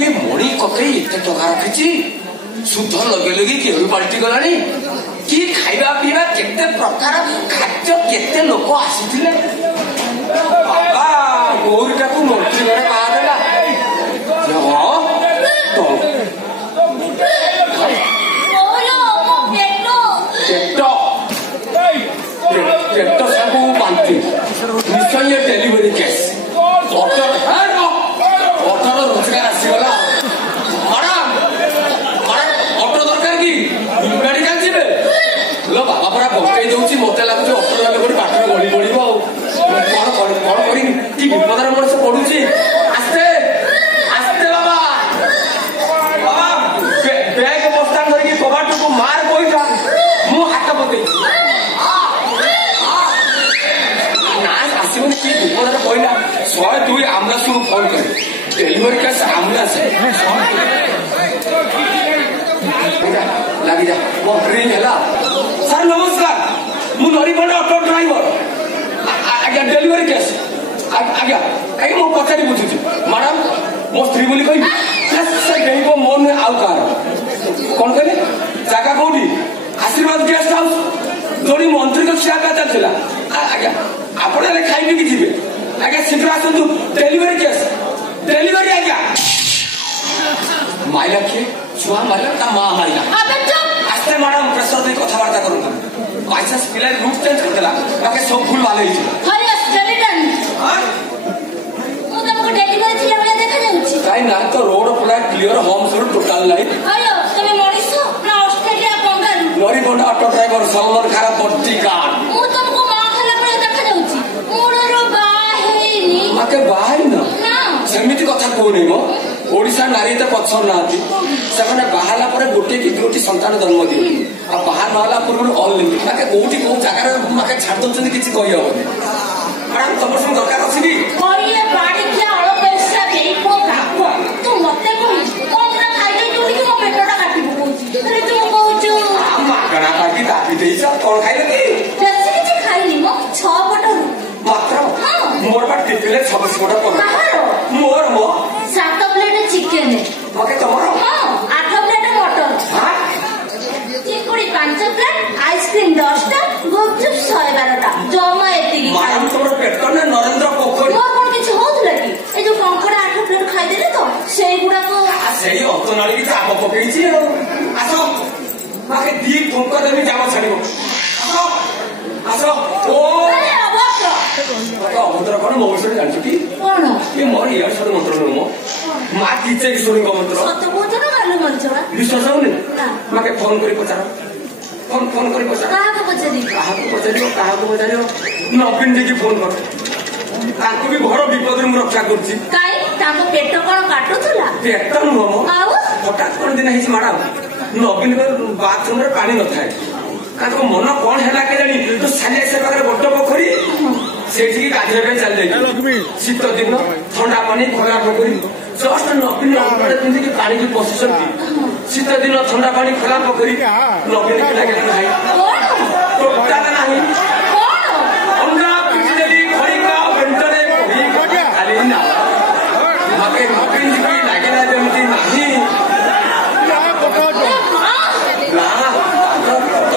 ये मणि ककई एते टका रखिछि सुध लगे लगे केहू पलटि गलानी कि खाइबा पीवा केते प्रकार खाद्य केते लोक आसीथिले बाबा गौरीटा को मंत्री घरे बाहा देला पेट सब बांति निश्चय डेलीवरी केस अटर रोजगार आसीगला मैडम अटो दरकार कि मेडिकल जीवे लो बाबा परा बंकई दौची मत लगुच अटो जाके गोटे बाटर गली पड़ो कौन कर कि विपदर मनुष्य पड़ुची आस्ते आस्ते बाबा बाबा बैग बस्ता धरिकी कबाट को मार पैसा मु हाथ पकई आसवन कि विपदर पड़ा 102 आम्बुलांस को फोन कर डेलीवरी केस आम्बुलांस लगी जा रिंग है सर नमस्कार मु नरीपड़ा ऑटो ड्राइवर आज्ञा डेलीवरी केस आज्ञा आज्ञा मो पचारि बुझुची मैडम मो स्त्री बोली कही को मन में आउ कार कौन कहले जगह कौटी आशीर्वाद गेस्ट हाउस जोड़ी मंत्री को सियापा चलता आज्ञा आप खाई पी जी आज्ञा शीघ्र आसतु डेलीवरी केस डेलीवरी आज्ञा माइला किए छुआ माइला ता माँ माइला आस्ते मैडम प्रेसर दे कथबार्ता करूँ बाईचांस पिला रूट चेंज करदेला बाकी सब भूल भाल काई ना तो रोड पूरा क्लियर होम सर टोटल लाइन लॉरी बोंडा ऑटो ड्राइवर सलमान खारा बट्टी कार माके बाहर ना सेमिति कथा कहूनी मो ओडिशा नारी तो पछर ना से बाहला पर गोटे कि दुटी संतान जन्म दिए आ बाहर नहला पूर्व ऑल लिंक माके कोठी को जगह माके छाड़ दउछन किछि कहि होबे मैडम तमर संग दरकार अछि कि करिए बाडी के अळ पैसा देई को काको तू मते को कोनरा खाइले तू कि मो पेटटा काटी पकोछि अरे तू कहउछु माकड़ा काटी दाबी देइछ कोन खाइले कि बेसी किछि खाइली मो 6 बटरू मात्र मोर बात टिपिले 26 बटा पर मोर मो 7 प्लेट चिकन ओके तमरो हां 8 प्लेट मटन हां चिकुड़ी 5 प्लेट आइसक्रीम 10 टा गुपचुप 112 टा जमा एति मैडम तमरो पेट ने नरेंद्र पोखरी मोर कोन किछ होतला कि ए जो कंकड़ा 8 प्लेट खाइ देले तो सेई गुडा को सेई अतनाली कि चाप पकेइछि आसो माके दी फुंका देबी जाव छाड़िबो आसो ओ मंत्र कौन मो विषय जानछु कि कौन ये मोर यार सब मंत्र नो मा किचे कि सुनि मंत्र सत बोझ न गालो मंत्र विश्वास होने माके फोन करी पचार फोन करी पचार कहा को पचारियो नवीन जी की फोन कर ताको भी घर विपद रे रक्षा करछि काई ताको पेट कोन काटुथला पेट नो मो आउ हठात कोन दिन हिच मैडम नवीन बाथरूम रे पानी न थाए काको मन कोन हैला के जानी तो साले से पाखरे बड्ड पोखरी सेठी गाधे पे चल जाई शीत दिन ठंडा पानी खोला पोखरी जस्ट नवीन नंबर पिंदी की पानी की पोजीशन थी शीत दिन ठंडा पानी खोला पोखरी नवीन के लगे भाई